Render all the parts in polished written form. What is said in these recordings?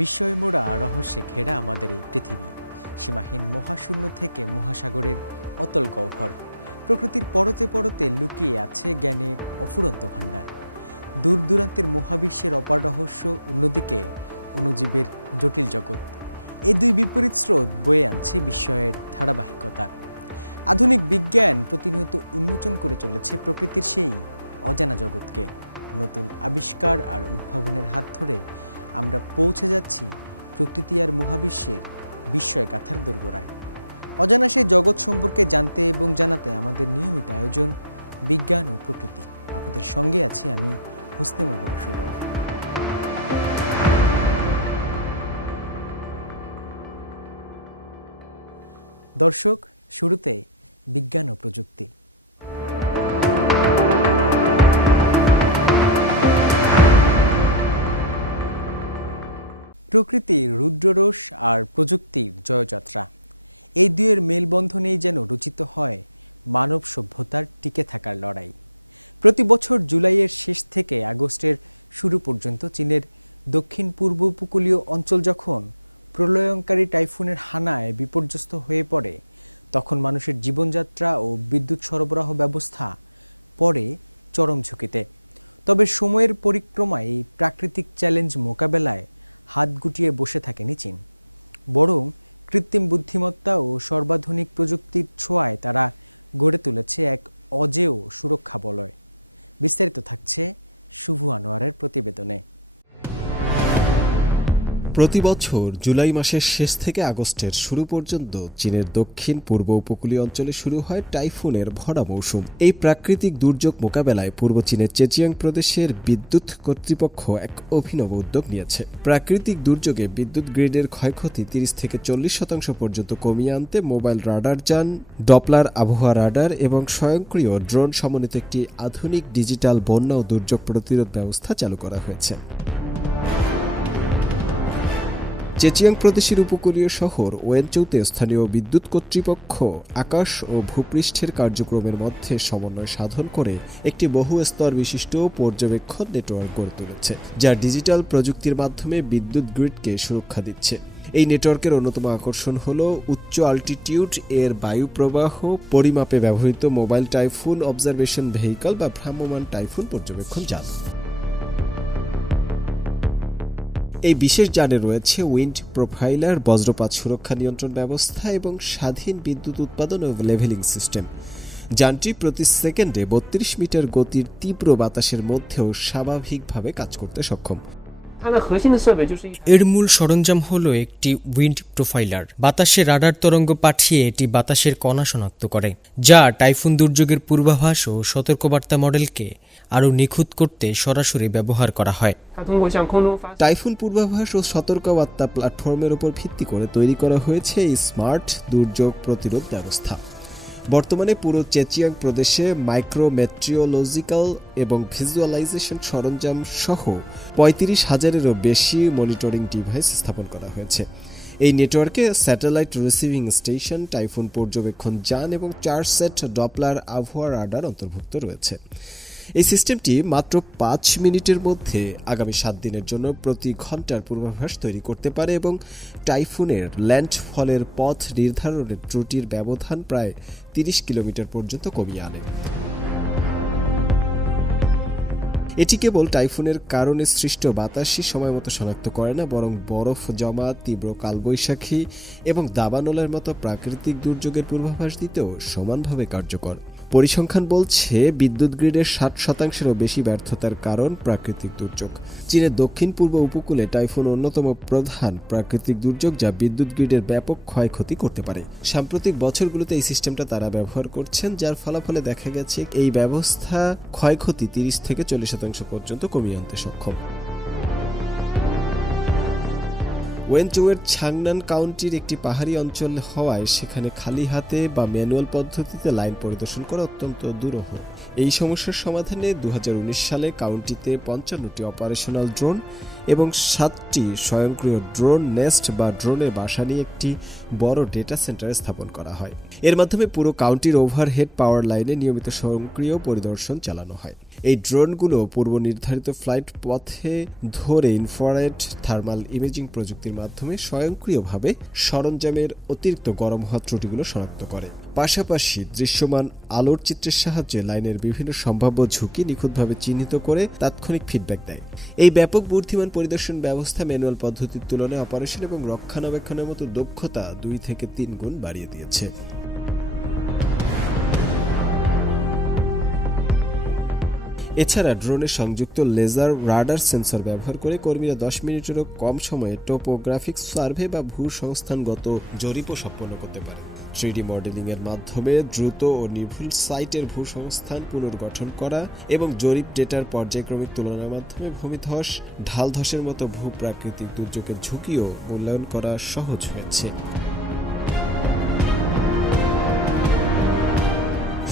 বিস্ময় মোড়া রহস্যে ঘেরা আমাদের এই পৃথিবী, সীমাহীন মহাশূন্য থেকে মহাসাগরের অতল গহ্বর, প্রকৃতির পরতে পরতে লুকিয়ে আছে জ্ঞানের অফুরন্ত ভাণ্ডার। দূর দূরান্তের মহাবিশ্বের অপার রহস্য, অন্যদিকে অণুজীবের জটিল জগৎ। এই দুই বিপরীত স্রোত বয়ে আনছে বিস্ময়ের ধারাবাহিকতা। আধুনিক বিজ্ঞান প্রতিনিয়ত উন্মোচন করে চলেছে প্রকৃতির সেই অজানা জগৎকে। নতুন আবিষ্কার আর উদ্ভাবনের হাত ধরে আমরা পৌঁছে যাচ্ছি প্রকৃতি আর মহাবিশ্বের বিস্ময় গাথার দোরগোড়ায়। অজানা সেই জগৎ সম্পর্কে জানতে এবং জানাতে আমাদের নিয়মিত আয়োজন বিজ্ঞান ও প্রকৃতি। আপনাদের সঙ্গে আছি আমি হোসনে মোবারক সৌরভ। দর্শক, শুরুতে বিজ্ঞান ও প্রযুক্তি। প্রকৃতির রুদ্ররোষ আর প্রযুক্তির জয়যাত্রা, এই দুয়ের মেলবন্ধনেই যেন রচিত হয় মানব সভ্যতার টিকে থাকার লড়াই। প্রতি বছর জুলাইয়ের শেষ থেকে আগস্টের শুরু পর্যন্ত চীনের দক্ষিণ পূর্ব উপকূলীয় অঞ্চল যখন প্রলয়ঙ্কারী টাইফুনের হানায় বিপর্যস্ত হয়ে পড়ে, তখন মানুষের জীবনযাত্রা ও বিদ্যুৎ সরবরাহ ব্যবস্থা পড়ে চরম ঝুঁকিতে। তবে সময়ের পরিক্রমায় এই প্রাকৃতিক চ্যালেঞ্জ মোকাবেলায় হাত গুটিয়ে বসে থাকেনি চীন, বরং কৃত্রিম বুদ্ধিমত্তা ও সর্বাধুনিক প্রযুক্তির ছোঁয়ায় তারা গড়ে তুলেছে এক অজেয় সুরক্ষা বলয়। বিস্তারিত থাকছে শুভ আনোয়ারের প্রতিবেদনে। প্রতি বছর জুলাই মাসের শেষ থেকে আগস্টের শুরু পর্যন্ত চীনের দক্ষিণ পূর্ব উপকূলীয় অঞ্চলে শুরু হয় টাইফুনের ভরা মৌসুম। এই প্রাকৃতিক দুর্যোগ মোকাবেলায় পূর্ব চীনের জেজিয়াং প্রদেশের বিদ্যুৎ কর্তৃপক্ষ এক অভিনব উদ্যোগ নিয়েছে। প্রাকৃতিক দুর্যোগে বিদ্যুৎ গ্রিডের ক্ষয়ক্ষতি 30 থেকে 40% পর্যন্ত কমিয়ে আনতে মোবাইল রাডার যান, ডপলার আবহাওয়া রাডার এবং স্বয়ংক্রিয় ড্রোন সমন্বিত একটি আধুনিক ডিজিটাল বন্যা ও দুর্যোগ প্রতিরোধ ব্যবস্থা চালু করা হয়েছে। জেজিয়াং প্রদেশের উপকূলীয় শহর ওয়েনচৌতে স্থানীয় বিদ্যুৎ কর্তৃপক্ষ আকাশ ও ভূপৃষ্ঠের কার্যক্রমের মধ্যে সমন্বয় সাধন করে একটি বহু স্তর বিশিষ্ট পর্যবেক্ষণ নেটওয়ার্ক গড়ে তুলেছে, যা ডিজিটাল প্রযুক্তির মাধ্যমে বিদ্যুৎ গ্রিডকে সুরক্ষা দিচ্ছে। এই নেটওয়ার্কের অন্যতম আকর্ষণ হল উচ্চ অল্টিটিউড এর বায়ু প্রবাহ পরিমাপে ব্যবহৃত মোবাইল টাইফুন অবজারভেশন ভেহিকল বা ভ্রাম্যমাণ টাইফুন পর্যবেক্ষণ যান। এই বিশেষ যানে রয়েছে উইন্ড প্রোফাইলার, বজ্রপাত সুরক্ষা নিয়ন্ত্রণ ব্যবস্থা এবং স্বাধীন বিদ্যুৎ উৎপাদন ও লেভেলিং সিস্টেম। যানটি প্রতি সেকেন্ডে 32 মিটার গতির তীব্র বাতাসের মধ্যেও স্বাভাবিকভাবে কাজ করতে সক্ষম। এর মূল সরঞ্জাম হলো একটি উইন্ড প্রোফাইলার। বাতাসে রাডার তরঙ্গ পাঠিয়ে এটি বাতাসের কণা শনাক্ত করে, যা টাইফুন দুর্যোগের পূর্বাভাস ও সতর্কবার্তা মডেলকে আরও নিখুঁত করতে সরাসরি ব্যবহার করা হয়। টাইফুন পূর্বাভাস ও সতর্কবার্তা প্ল্যাটফর্মের উপর ভিত্তি করে তৈরি করা হয়েছে এই স্মার্ট দুর্যোগ প্রতিরোধ ব্যবস্থা। বর্তমানে পুরো জেজিয়াং প্রদেশে মাইক্রোমেট্রিওলজিক্যাল এবং ভিজুয়ালাইজেশন সরঞ্জাম সহ 35,000-এরও বেশি মনিটরিং ডিভাইস স্থাপন করা হয়েছে। এই নেটওয়ার্কে স্যাটেলাইট রিসিভিং স্টেশন, টাইফুন পর্যবেক্ষণ যান এবং 4 সেট ডপলার আবহাওয়া রাডার অন্তর্ভুক্ত রয়েছে। এই সিস্টেমটি মাত্র 5 মিনিটের মধ্যে আগামী 7 দিনের জন্য প্রতি ঘন্টার পূর্বাভাস তৈরি করতে পারে এবং টাইফুনের ল্যান্ডফলের পথ নির্ধারণের ত্রুটির ব্যবধান প্রায় 30 কিলোমিটার পর্যন্ত কমিয়ে আনে। এটি কেবল টাইফুনের কারণে সৃষ্ট বাতাসই সময়মতো শনাক্ত করে না, বরং বরফ জমা, তীব্র কালবৈশাখী এবং দাবানলের মতো প্রাকৃতিক দুর্যোগের পূর্বাভাস দিতেও সমানভাবে কার্যকর। পরিসংখ্যান বলছে বিদ্যুৎ গ্রিডের 60%-এরও বেশি ব্যর্থতার কারণ প্রাকৃতিক দুর্যোগ। চীনের দক্ষিণ পূর্ব উপকূলে টাইফুন অন্যতম প্রধান প্রাকৃতিক দুর্যোগ, যা বিদ্যুৎ গ্রিডের ব্যাপক ক্ষয়ক্ষতি করতে পারে। সাম্প্রতিক বছরগুলোতে এই সিস্টেমটা তারা ব্যবহার করছেন, যার ফলাফলে দেখা গেছে এই ব্যবস্থা ক্ষয়ক্ষতি 30 থেকে 40% পর্যন্ত কমিয়ে আনতে সক্ষম। ওয়েনচৌয়ের ছাংনান কাউন্টির একটি পাহাড়ি অঞ্চল হওয়ায় সেখানে খালি হাতে বা ম্যানুয়াল পদ্ধতিতে লাইন পরিদর্শন করা অত্যন্ত দুরূহ। এই সমস্যার সমাধানে 2019 সালে কাউন্টিতে 55টি অপারেশনাল ড্রোন এবং 7টি স্বয়ংক্রিয় ড্রোন নেস্ট বা ড্রোনের বাসা নিয়ে একটি বড় ডেটা সেন্টার স্থাপন করা হয়। এর মাধ্যমে পুরো কাউন্টির ওভারহেড পাওয়ার লাইনে নিয়মিত স্বয়ংক্রিয় পরিদর্শন চালানো হয়। এই ড্রোনগুলো পূর্ব নির্ধারিত ফ্লাইট পথে ধরে ইনফ্রারেড থার্মাল ইমেজিং প্রযুক্তির মাধ্যমে স্বয়ংক্রিয়ভাবে সরঞ্জামের অতিরিক্ত গরম হওয়ার ত্রুটিগুলো শনাক্ত করে। পাশাপাশি দৃশ্যমান আলোর চিত্রের সাহায্যে লাইনের বিভিন্ন সম্ভাব্য ঝুঁকি নিখুঁতভাবে চিহ্নিত করে তাৎক্ষণিক ফিডব্যাক দেয়। এই ব্যাপক বুদ্ধিমান পরিদর্শন ব্যবস্থা ম্যানুয়াল পদ্ধতির তুলনায় অপারেশন এবং রক্ষণাবেক্ষণের মতো দক্ষতা 2 থেকে 3 গুণ বাড়িয়ে দিয়েছে। এছাড়া ড্রোনে সংযুক্ত লেজার রাডার সেন্সর ব্যবহার করে কর্মীরা 10 মিনিটেরও কম সময়ে টোপোগ্রাফিক সার্ভে বা ভূসংস্থানগত জরিপও সম্পন্ন করতে পারে। 3D মডেলিংয়ের মাধ্যমে দ্রুত ও নির্ভুল সাইটের ভূসংস্থান পুনর্গঠন করা এবং জরিপ ডেটার পর্যায়ক্রমিক তুলনার মাধ্যমে ভূমিধস, ঢালধসের মতো ভূপ্রাকৃতিক দুর্যোগের ঝুঁকিও মূল্যায়ন করা সহজ হয়েছে।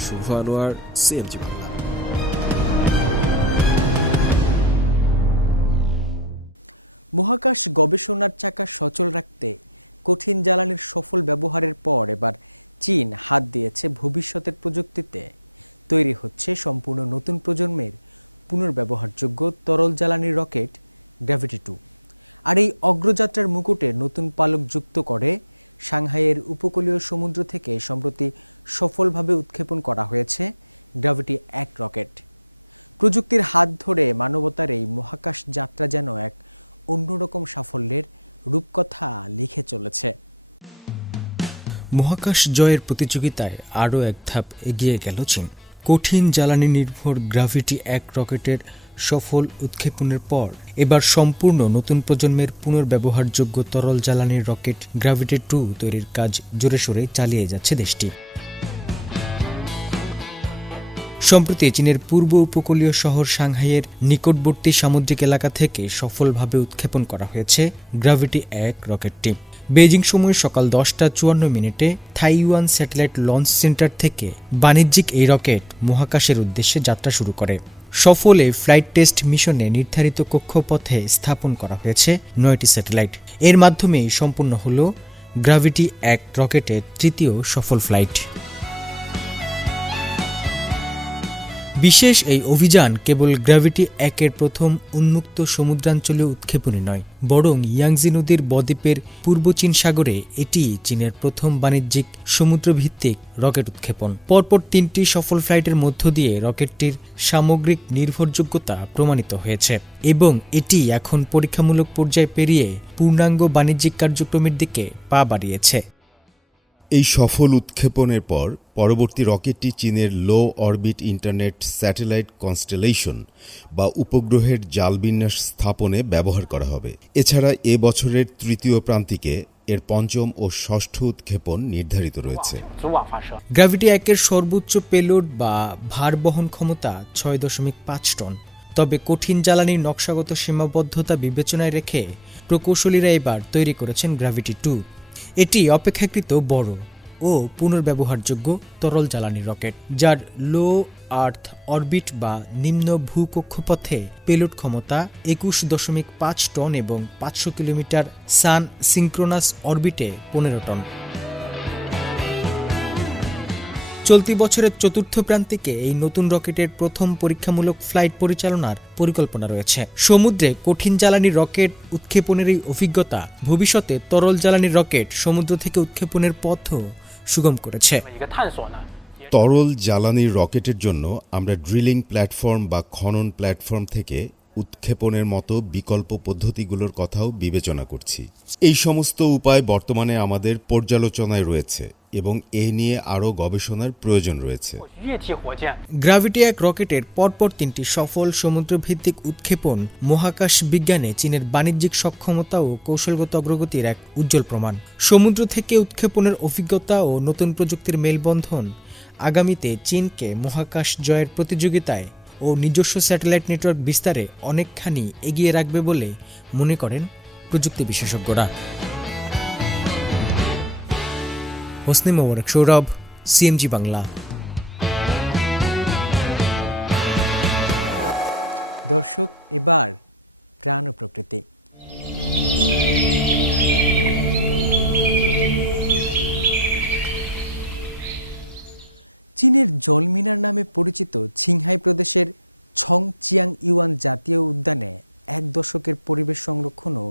শুভ আনোয়ার, সিএমজি বাংলা। মহাকাশ গবেষণার চাকা সচল রাখতে কঠিন জ্বালানির সফল ব্যবহারের পর এবার চীন হাত দিয়েছে ভবিষ্যতের প্রযুক্তিতে। তৈরি হচ্ছে সম্পূর্ণ নতুন প্রজন্মের পুনর্ব্যবহারযোগ্য তরল জ্বালানির রকেট গ্র্যাভিটি 2। আর এই অগ্রযাত্রার মুকুটে নতুন পালক যুক্ত করে সাংহাইয়ের উপকূলীয় সমুদ্র থেকে সম্প্রতি সফলভাবে উৎক্ষেপণ করা হয়েছে গ্র্যাভিটি 1 রকেট। প্রযুক্তির হাত ধরে মানবতার এই মহাকাশ যাত্রা যেন এক অন্যরকম সাফল্যের রূপকথা লিখে চলেছে। মহাকাশ জয়ের প্রতিযোগিতায় আরও এক ধাপ এগিয়ে গেল চীন। কঠিন জ্বালানি নির্ভর গ্র্যাভিটি 1 রকেটের সফল উৎক্ষেপণের পর এবার সম্পূর্ণ নতুন প্রজন্মের পুনর্ব্যবহারযোগ্য তরল জ্বালানির রকেট গ্র্যাভিটি 2 তৈরির কাজ জোরেশোরে চালিয়ে যাচ্ছে দেশটি। সম্প্রতি চীনের পূর্ব উপকূলীয় শহর সাংহাইয়ের নিকটবর্তী সামুদ্রিক এলাকা থেকে সফলভাবে উৎক্ষেপণ করা হয়েছে গ্র্যাভিটি 1 রকেটটি। বেইজিং সময় সকাল 10:54 থাইওয়ান স্যাটেলাইট লঞ্চ সেন্টার থেকে বাণিজ্যিক এই রকেট মহাকাশের উদ্দেশ্যে যাত্রা শুরু করে। সফলে ফ্লাইট টেস্ট মিশনে নির্ধারিত কক্ষপথে স্থাপন করা হয়েছে 9টি স্যাটেলাইট। এর মাধ্যমেই সম্পূর্ণ হল গ্র্যাভিটি 1 রকেটের তৃতীয় সফল ফ্লাইট। বিশেষ এই অভিযান কেবল গ্র্যাভিটি 1-এর প্রথম উন্মুক্ত সমুদ্রাঞ্চলীয় উৎক্ষেপণই নয়, বরং ইয়াংজি নদীর বদ্বীপের পূর্ব চীন সাগরে এটি চীনের প্রথম বাণিজ্যিক সমুদ্রভিত্তিক রকেট উৎক্ষেপণ। পরপর 3টি সফল ফ্লাইটের মধ্য দিয়ে রকেটটির সামগ্রিক নির্ভরযোগ্যতা প্রমাণিত হয়েছে এবং এটি এখন পরীক্ষামূলক পর্যায় পেরিয়ে পূর্ণাঙ্গ বাণিজ্যিক কার্যক্রমের দিকে পা বাড়িয়েছে। এই সফল উৎক্ষেপণের পর পরবর্তী রকেটটি চীনের লো অরবিট ইন্টারনেট স্যাটেলাইট কনস্টেলেশন বা উপগ্রহের জালবিন্যাস স্থাপনে ব্যবহার করা হবে। এছাড়া এ বছরের তৃতীয় প্রান্তিকে এর পঞ্চম ও ষষ্ঠ উৎক্ষেপণ নির্ধারিত রয়েছে। গ্র্যাভিটি 1-এর সর্বোচ্চ পেলোড বা ভার বহন ক্ষমতা 6.5 টন। তবে কঠিন জ্বালানির নকশাগত সীমাবদ্ধতা বিবেচনায় রেখে প্রকৌশলীরা এবার তৈরি করেছেন গ্র্যাভিটি 2। এটি অপেক্ষাকৃত বড় ও পুনর্ব্যবহারযোগ্য তরল জ্বালানি রকেট, যার লো আর্থ অরবিট বা নিম্ন ভূকক্ষপথে পেলোড ক্ষমতা 21.5 টন এবং 500 কিলোমিটার সান সিঙ্ক্রোনাস অরবিটে 15 টন। চলতি বছরের চতুর্থ প্রান্তিকে এই নতুন রকেটের প্রথম পরীক্ষামূলক ফ্লাইট পরিচালনার পরিকল্পনা রয়েছে। সমুদ্রে কঠিন জ্বালানির রকেট উৎক্ষেপণের এই অভিজ্ঞতা ভবিষ্যতে তরল জ্বালানির রকেট সমুদ্র থেকে উৎক্ষেপণের পথও সুগম করেছে। তরল জ্বালানির রকেটের জন্য আমরা ড্রিলিং প্ল্যাটফর্ম বা খনন প্ল্যাটফর্ম থেকে উৎক্ষেপণের মতো বিকল্প পদ্ধতিগুলোর কথাও বিবেচনা করছি। এই সমস্ত উপায় বর্তমানে আমাদের পর্যালোচনায় রয়েছে এবং এ নিয়ে আরও গবেষণার প্রয়োজন রয়েছে। গ্র্যাভিটি 1 রকেটের পরপর 3টি সফল সমুদ্রভিত্তিক উৎক্ষেপণ মহাকাশ বিজ্ঞানে চীনের বাণিজ্যিক সক্ষমতা ও কৌশলগত অগ্রগতির এক উজ্জ্বল প্রমাণ। সমুদ্র থেকে উৎক্ষেপণের অভিজ্ঞতা ও নতুন প্রযুক্তির মেলবন্ধন আগামীতে চীনকে মহাকাশ জয়ের প্রতিযোগিতায় ও নিজস্ব স্যাটেলাইট নেটওয়ার্ক বিস্তারে অনেকখানি এগিয়ে রাখবে বলে মনে করেন প্রযুক্তি বিশেষজ্ঞরা। হোসনি মোবারক সৌরভ, সিএমজি বাংলা। দর্শক, এবার প্রাণ ও প্রকৃতি। চীনের জলমিনার নামে পরিচিত ছিংহাই প্রদেশের ছং চিয়াং ইউয়ান জাতীয় উদ্যানে 1 দশকের পরিবেশ সংরক্ষণ ও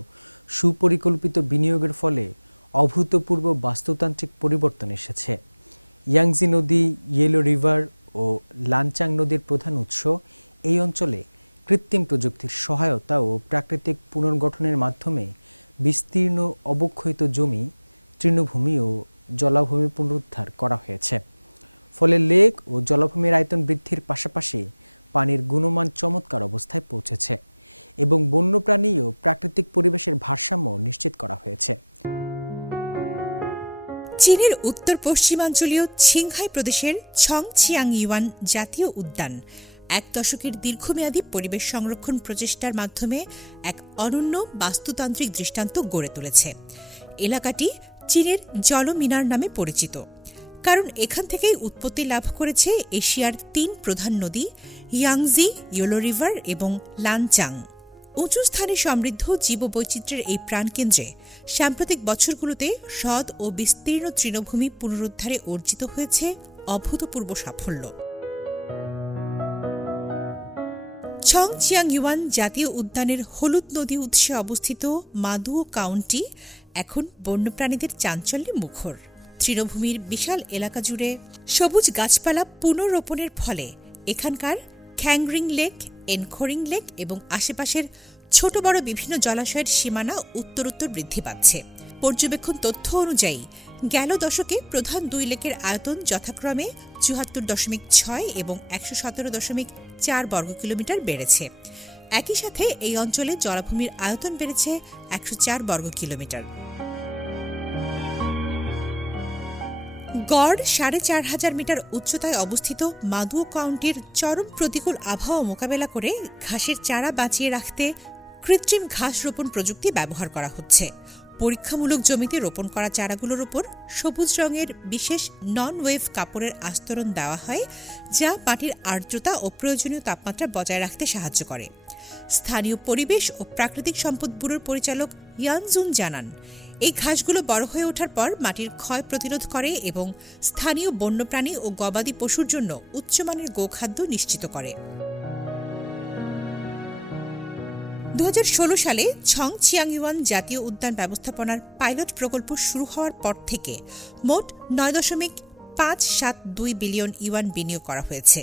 সুপরিকল্পিত বিনিয়োগের ফলে অভূতপূর্ব বাস্তুতান্ত্রিক পরিবর্তন এসেছে। ইয়াংজি নদী, ইয়েলো রিভার ও লানচাং নদীর প্রধান উৎস এই অঞ্চলে কৃত্রিম প্রযুক্তির সহায়তা ও প্রাকৃতিক পুনর্গঠনের মাধ্যমে বিস্তীর্ণ অবক্ষয়িত জমি, তৃণভূমি ও জলাভূমি পুনরুদ্ধার করা হয়েছে। ফলে লেক ও জলাভূমির আয়তন বৃদ্ধির পাশাপাশি পানির গুণমান চমৎকার অবস্থায় পৌঁছেছে এবং বন্যপ্রাণী ও প্রাকৃতিক পরিবেশের ভারসাম্য নিশ্চিত করা হয়েছে। চীনের উত্তর পশ্চিমাঞ্চলীয় ছিংহাই প্রদেশের ছং চিয়াং ইউয়ান জাতীয় উদ্যান 1 দশকের দীর্ঘমেয়াদী পরিবেশ সংরক্ষণ প্রচেষ্টার মাধ্যমে এক অনন্য বাস্তুতান্ত্রিক দৃষ্টান্ত গড়ে তুলেছে। এলাকাটি চীনের জলমিনার নামে পরিচিত, কারণ এখান থেকেই উৎপত্তি লাভ করেছে এশিয়ার 3 প্রধান নদী ইয়াংজি, ইয়েলো রিভার এবং লানচাং। উঁচু স্থানে সমৃদ্ধ জীববৈচিত্র্যের এই প্রাণকেন্দ্রে সাম্প্রতিক বছরগুলোতে হ্রদ ও বিস্তীর্ণ তৃণভূমি পুনরুদ্ধারে অর্জিত হয়েছে অভূতপূর্ব সাফল্য। ছং চিয়াং ইউয়ান জাতীয় উদ্যানের হলুদ নদী উৎসে অবস্থিত মাদুও কাউন্টি এখন বন্যপ্রাণীদের চাঞ্চল্যে মুখর। তৃণভূমির বিশাল এলাকা জুড়ে সবুজ গাছপালা পুনর্রোপণের ফলে এখানকার খ্যাংরিং লেক, এনখোরিং লেক এবং আশেপাশের ছোট বড় বিভিন্ন জলাশয়ের সীমানা উত্তরোত্তর বৃদ্ধি পাচ্ছে। পর্যবেক্ষণ তথ্য অনুযায়ী গেল দশকে প্রধান 2 লেকের আয়তন যথাক্রমে 74.6 এবং 117.4 বর্গ কিলোমিটার বেড়েছে। একই সাথে এই অঞ্চলে জলাভূমির আয়তন বেড়েছে 104 বর্গ কিলোমিটার। গড় 4500 মিটার উচ্চতায় অবস্থিত মাদুও কাউন্টির চরম প্রতিকূল আবহাওয়া মোকাবেলা করে ঘাসের চারা বাঁচিয়ে রাখতে কৃত্রিম ঘাস রোপণ প্রযুক্তি ব্যবহার করা হচ্ছে। পরীক্ষামূলক জমিতে রোপণ করা চারাগুলোর উপর সবুজ রঙের বিশেষ নন ওয়েভ কাপড়ের আস্তরণ দেওয়া হয়, যা মাটির আর্দ্রতা ও প্রয়োজনীয় তাপমাত্রা বজায় রাখতে সাহায্য করে। স্থানীয় পরিবেশ ও প্রাকৃতিক সম্পদ ব্যুরোর পরিচালক ইয়ানজুন জানান, এই ঘাসগুলো বড় হয়ে ওঠার পর মাটির ক্ষয় প্রতিরোধ করে এবং স্থানীয় বন্যপ্রাণী ও গবাদি পশুর জন্য উচ্চমানের গোখাদ্য নিশ্চিত করে। 2016 সালে ছং চিয়াং ইউয়ান জাতীয় উদ্যান ব্যবস্থাপনার পাইলট প্রকল্প শুরু হওয়ার পর থেকে মোট 9.572 বিলিয়ন ইউয়ান বিনিয়োগ করা হয়েছে।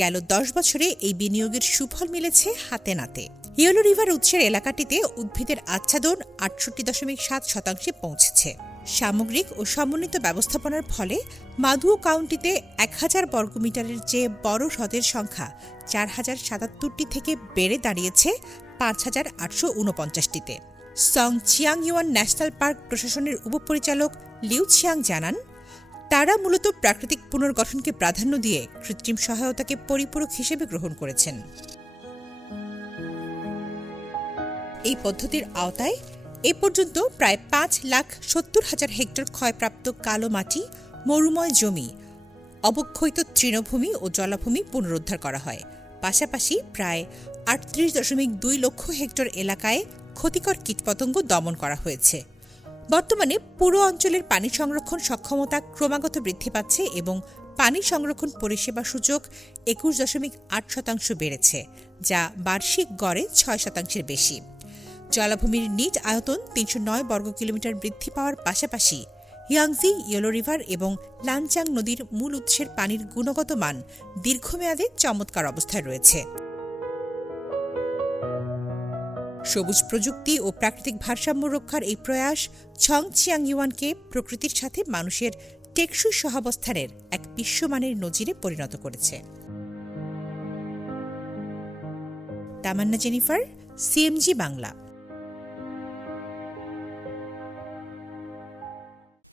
গেল 10 বছরে এই বিনিয়োগের সুফল মিলেছে হাতে নাতে। ইয়েলো রিভার উৎসের এলাকাটিতে উদ্ভিদের আচ্ছাদন 68.7% পৌঁছেছে। সামগ্রিক ও সমন্বিত ব্যবস্থাপনার ফলে মাদুও কাউন্টিতে 1000 বর্গমিটারের চেয়ে বড় হ্রদের সংখ্যা 4077টি থেকে বেড়ে দাঁড়িয়েছে 5849টিতে। Sanjiangyuan national park প্রশাসনের উপপরিচালক লিউ ছিয়াং জানান, তারা মূলত প্রাকৃতিক পুনর্গঠনকে প্রাধান্য দিয়ে কৃত্রিম সহায়তাকে পরিপূরক হিসেবে গ্রহণ করেছেন। এই পদ্ধতির আওতায় এ পর্যন্ত প্রায় 5,70,000 হেক্টর ক্ষয়প্রাপ্ত কালো মাটি, মরুময় জমি, অবক্ষয়িত তৃণভূমি ও জলাভূমি পুনরুদ্ধার করা হয়। পাশাপাশি প্রায় 38.2 লক্ষ হেক্টর এলাকায় ক্ষতিকর কীটপতঙ্গ দমন করা হয়েছে। বর্তমানে পুরো অঞ্চলের পানি সংরক্ষণ সক্ষমতা ক্রমাগত বৃদ্ধি পাচ্ছে এবং পানি সংরক্ষণ পরিষেবা সূচক 21.8% বেড়েছে, যা বার্ষিক গড়ে 6% বেশি। জলাভূমির নিট আয়তন 309 বর্গ কিলোমিটার বৃদ্ধি পাওয়ার পাশাপাশি ইয়াংজি, ইয়েলো রিভার এবং লানচাং নদীর মূল উৎসের পানির গুণগত মান দীর্ঘমেয়াদে চমৎকার অবস্থায় রয়েছে। সবুজ প্রযুক্তি ও প্রাকৃতিক ভারসাম্য রক্ষার এই প্রয়াস ছং চিয়াং ইউয়ানকে প্রকৃতির সাথে মানুষের টেকসই সহাবস্থানের এক বিশ্বমানের নজিরে পরিণত করেছে। তামান্না জেনিফার, সিএমজি বাংলা।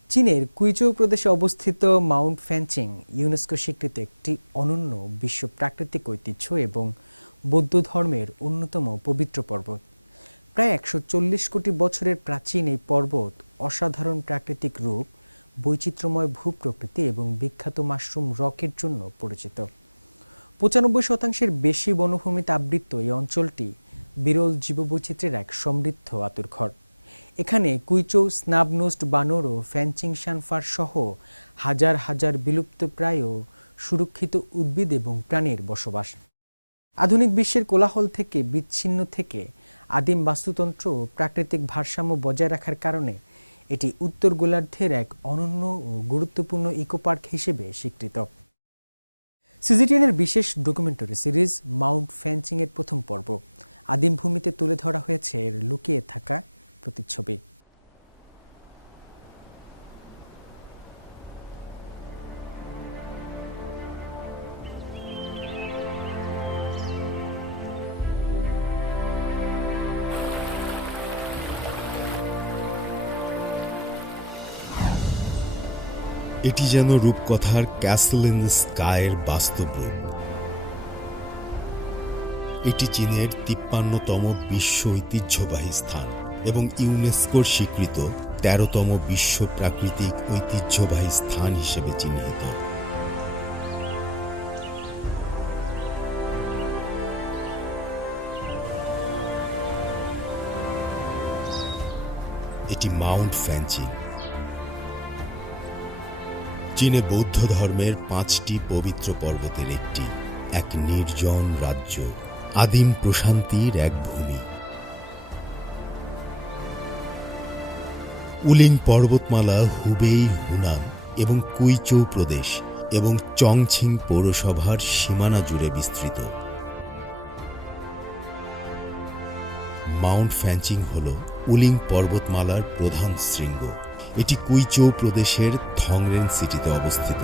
চীনের কুইচৌ প্রদেশে অবস্থিত মাউন্ট ফ্যানচিং ইউনেস্কো স্বীকৃত একটি অনন্য বিশ্ব প্রাকৃতিক ঐতিহ্য এবং বৌদ্ধ ধর্মের অন্যতম পবিত্র পর্বত। প্রায় 140 কোটি বছরের প্রাচীন এই পর্বত অসাধারণ প্রাকৃতিক রূপ, বৈচিত্র্যময় ভূপ্রকৃতি এবং বিখ্যাত মাশরুম রকের জন্য পরিচিত। 95% বেশি বনভূমিতে আবৃত এই অঞ্চলটি বিরল জীববৈচিত্র্যের এক সমৃদ্ধ আতুরঘর। এখানে কুইচৌ, স্নাবনোস্ট বানর ও ফ্যানচিং শানফার সহ হাজার হাজার বিলুপ্তপ্রায় ও সুরক্ষিত উদ্ভিদ এবং প্রাণীর বসবাস। আধুনিক বিশ্বের কোলাহল থেকে বিচ্ছিন্ন থেকে আদিম বাস্তুতন্ত্র ও প্রাকৃতিক ভারসাম্য বজায় রাখার কারণে এটি উত্তর গোলার্ধের এক অনন্য ও গুরুত্বপূর্ণ ইকোপার্ক হিসেবে স্বীকৃত। সিজিটিএনের বিশেষ ডকুমেন্টারি সিরিজ মাউন্ট ফ্যানচিং এর প্রথম পর্ব আদিম ভূমিতে তুলে ধরা হয়েছে এর লুকিয়ে থাকা প্রতিচ্ছবি। এটি যেন রূপকথার ক্যাসল ইন দ্য স্কাইয়ের বাস্তব রূপ। এটি চীনের ৫৩তম বিশ্ব ঐতিহ্যবাহী স্থান এবং ইউনেস্কোর স্বীকৃত ১৩তম বিশ্ব প্রাকৃতিক ঐতিহ্যবাহী স্থান হিসেবে চিহ্নিত। এটি মাউন্ট ফ্যানচিং, চীনে বৌদ্ধ ধর্মের ৫টি পবিত্র পর্বতের একটি, এক নির্জন রাজ্য, আদিম প্রশান্তির এক ভূমি। উলিং পর্বতমালা হুবেই, হুনান এবং কুইচৌ প্রদেশ এবং চংছিং পৌরসভার সীমানা জুড়ে বিস্তৃত। মাউন্ট ফ্যানচিং হল উলিং পর্বতমালার প্রধান শৃঙ্গ। এটি কুইচৌ প্রদেশের থংরেন সিটিতে অবস্থিত।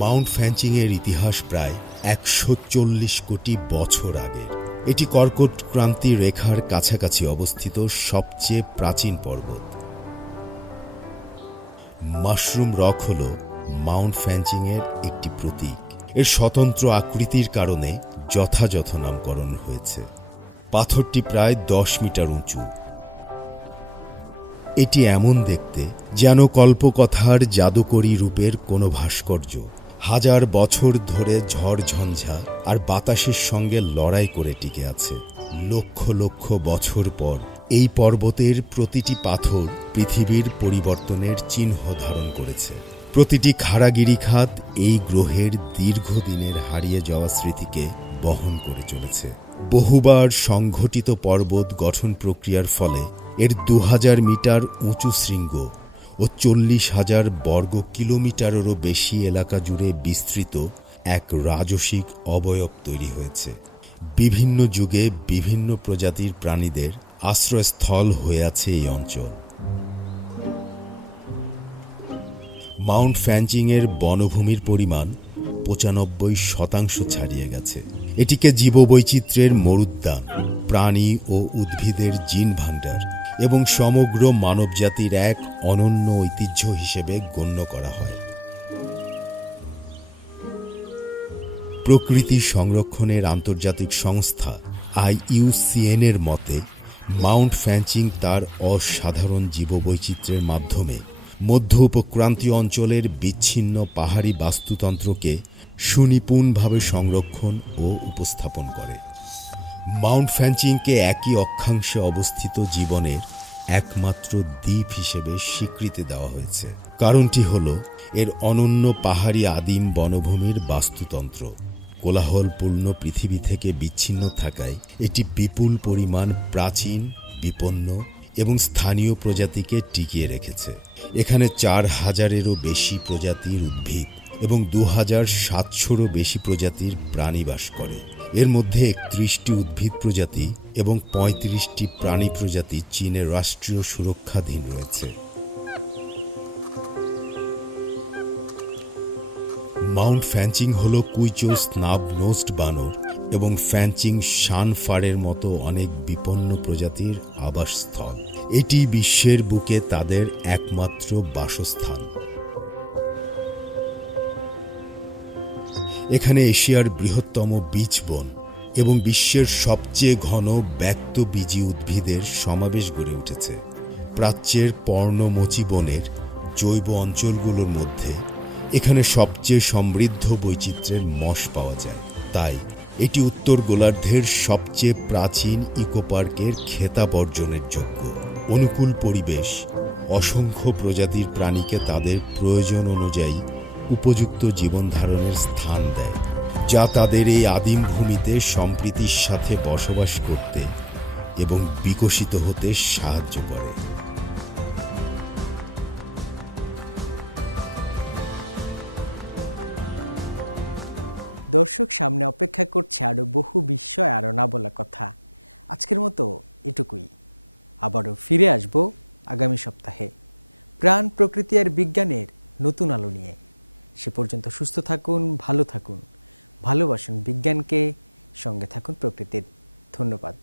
মাউন্ট ফ্যানচিং এর ইতিহাস প্রায় ১৪০ কোটি বছর আগের। এটি কর্কট ক্রান্তি রেখার কাছাকাছি অবস্থিত সবচেয়ে প্রাচীন পর্বত। মাশরুম রক হল মাউন্ট ফ্যানচিং এর একটি প্রতীক। এর স্বতন্ত্র আকৃতির কারণে যথাযথ নামকরণ হয়েছে। পাথরটি প্রায় ১০ মিটার উঁচু। এটি এমন দেখতে যেন কল্পকথার জাদুকরী রূপের কোনো ভাস্কর্য, হাজার বছর ধরে ঝড় ঝঞ্ঝা আর বাতাসের সঙ্গে লড়াই করে টিকে আছে। লক্ষ লক্ষ বছর পর এই পর্বতের প্রতিটি পাথর পৃথিবীর পরিবর্তনের চিহ্ন ধারণ করেছে। প্রতিটি খাড়া গিরিখাত এই গ্রহের দীর্ঘদিনের হারিয়ে যাওয়া স্মৃতিকে বহন করে চলেছে। বহুবার সংঘটিত পর্বত গঠন প্রক্রিয়ার ফলে এর ২০০০ মিটার উঁচু শৃঙ্গ ও ৪০,০০০ বর্গ কিলোমিটারেরও বেশি এলাকা জুড়ে বিস্তৃত এক রাজসিক অবয়ব তৈরি হয়েছে। বিভিন্ন যুগে বিভিন্ন প্রজাতির প্রাণীদের আশ্রয়স্থল হয়ে আছে এই অঞ্চল। মাউন্ট ফ্যানচিং এর বনভূমির পরিমাণ ৯৫% ছাড়িয়ে গেছে। এটিকে জীববৈচিত্র্যের মরুদ্যান, প্রাণী ও উদ্ভিদের জিন ভাণ্ডার এবং সমগ্র মানবজাতির এক অনন্য ঐতিহ্য হিসেবে গণ্য করা হয়। প্রকৃতি সংরক্ষণের আন্তর্জাতিক সংস্থা IUCN এর মতে মাউন্ট ফ্যানচিং তার অসাধারণ জীববৈচিত্র্যের মাধ্যমে মধ্য উপক্রান্তীয় অঞ্চলের বিচ্ছিন্ন পাহাড়ি বাস্তুতন্ত্রকে সুনিপুণভাবে সংরক্ষণ ও উপস্থাপন করে। মাউন্ট ফ্যানচিংকে একই অক্ষাংশে অবস্থিত জীবনের একমাত্র দ্বীপ হিসেবে স্বীকৃতি দেওয়া হয়েছে। কারণটি হল এর অনন্য পাহাড়ি আদিম বনভূমির বাস্তুতন্ত্র। কোলাহলপূর্ণ পৃথিবী থেকে বিচ্ছিন্ন থাকায় এটি বিপুল পরিমাণ প্রাচীন, বিপন্ন এবং স্থানীয় প্রজাতিকে টিকিয়ে রেখেছে। এখানে ৪,০০০-এরও বেশি প্রজাতির উদ্ভিদ এবং ২,৭০০-রও বেশি প্রজাতির প্রাণী বাস করে। এর মধ্যে ৩১টি উদ্ভিদ প্রজাতি এবং ৩৫টি প্রাণী প্রজাতি চীনের রাষ্ট্রীয় সুরক্ষাধীন রয়েছে। মাউন্ট ফ্যানচিং হল কুইচৌ স্নাব নোজড বানর এবং ফ্যানচিং শানফারের মতো অনেক বিপন্ন প্রজাতির আবাসস্থল। এটি বিশ্বের বুকে তাদের একমাত্র বাসস্থান। এখানে এশিয়ার বৃহত্তম বীজ বন এবং বিশ্বের সবচেয়ে ঘন ব্যক্তবীজী উদ্ভিদের সমাবেশ গড়ে উঠেছে। প্রাচ্যের পর্ণমোচী বনের জৈব অঞ্চলগুলোর মধ্যে এখানে সবচেয়ে সমৃদ্ধ বৈচিত্র্যের মশ পাওয়া যায়। তাই এটি উত্তর গোলার্ধের সবচেয়ে প্রাচীন ইকোপার্কের খেতাব অর্জনের যোগ্য। অনুকূল পরিবেশ অসংখ্য প্রজাতির প্রাণীকে তাদের প্রয়োজন অনুযায়ী উপযুক্ত জীবনধারণের স্থান দেয়, যা তাদের এই আদিম ভূমিতে সম্প্রীতির সাথে বসবাস করতে এবং বিকশিত হতে সাহায্য করে। দর্শক সামনে অপেক্ষা করছে আরও বহু বিষয়, আরও না বলা কথা। আজকের মতো এটুকুই। আবারও ফিরে আসব আগামী সপ্তাহে প্রাণ, প্রকৃতি আর বিজ্ঞানের নতুন আলো নিয়ে। সে পর্যন্ত সুস্থ থাকুন, ভালো থাকুন, ভালোবাসুন বিজ্ঞানকে, সঙ্গে থাকুন প্রকৃতির। ধন্যবাদ।